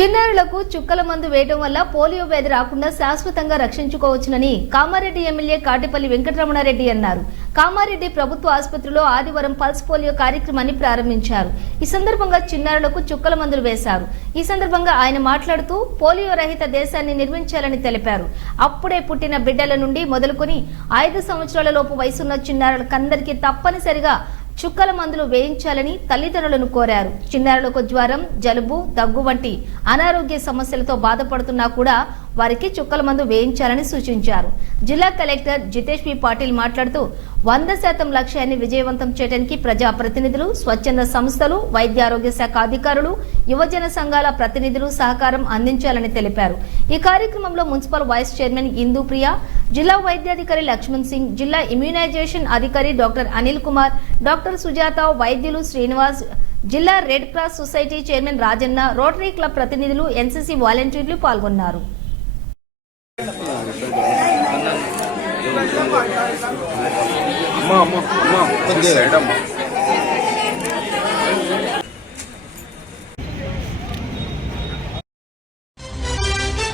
చిన్నారులకు చుక్కల మందు వేయడం వల్ల పోలియో వ్యాధి రాకుండా శాశ్వతంగా రక్షించుకోవచ్చునని కామారెడ్డి ఎమ్మెల్యే కాటిపల్లి వెంకటరమణారెడ్డి అన్నారు. కామారెడ్డి ప్రభుత్వ ఆసుపత్రిలో ఆదివారం పల్స్ పోలియో కార్యక్రమాన్ని ప్రారంభించారు. ఈ సందర్భంగా చిన్నారులకు చుక్కల మందులు వేశారు. ఈ సందర్భంగా ఆయన మాట్లాడుతూ పోలియో రహిత దేశాన్ని నిర్మించాలని తెలిపారు. అప్పుడే పుట్టిన బిడ్డల నుండి మొదలుకొని ఐదు సంవత్సరాల లోపు వయసున్న చిన్నారులకందరికీ తప్పనిసరిగా చుక్కల మందులు వేయించాలని తల్లిదండ్రులను కోరారు. చిన్నారులకు జ్వరం జలుబు దగ్గు వంటి అనారోగ్య సమస్యలతో బాధపడుతున్నా కూడా వారికి చుక్కల మందు వేయించాలని సూచించారు. జిల్లా కలెక్టర్ జితేష్ పి. పాటిల్ మాట్లాడుతూ వంద శాతం లక్ష్యాన్ని విజయవంతం చేయడానికి ప్రజా ప్రతినిధులు స్వచ్ఛంద సంస్థలు వైద్యారోగ్య శాఖ అధికారులు యువజన సంఘాల ప్రతినిధులు సహకారం అందించాలని తెలిపారు. ఈ కార్యక్రమంలో municipal vice chairman Indu Priya జిల్లా వైద్యాధికారి లక్ష్మణ్ సింగ్ జిల్లా ఇమ్యూనైజేషన్ అధికారి డాక్టర్ అనిల్ కుమార్ డాక్టర్ సుజాత వైద్యులు శ్రీనివాస్ జిల్లా red cross society chairman Rajanna rotary club ప్రతినిధులు ఎన్సీసీ వాలంటీర్లు పాల్గొన్నారు. அம்மா அம்மா அம்மா இந்த சைடம்மா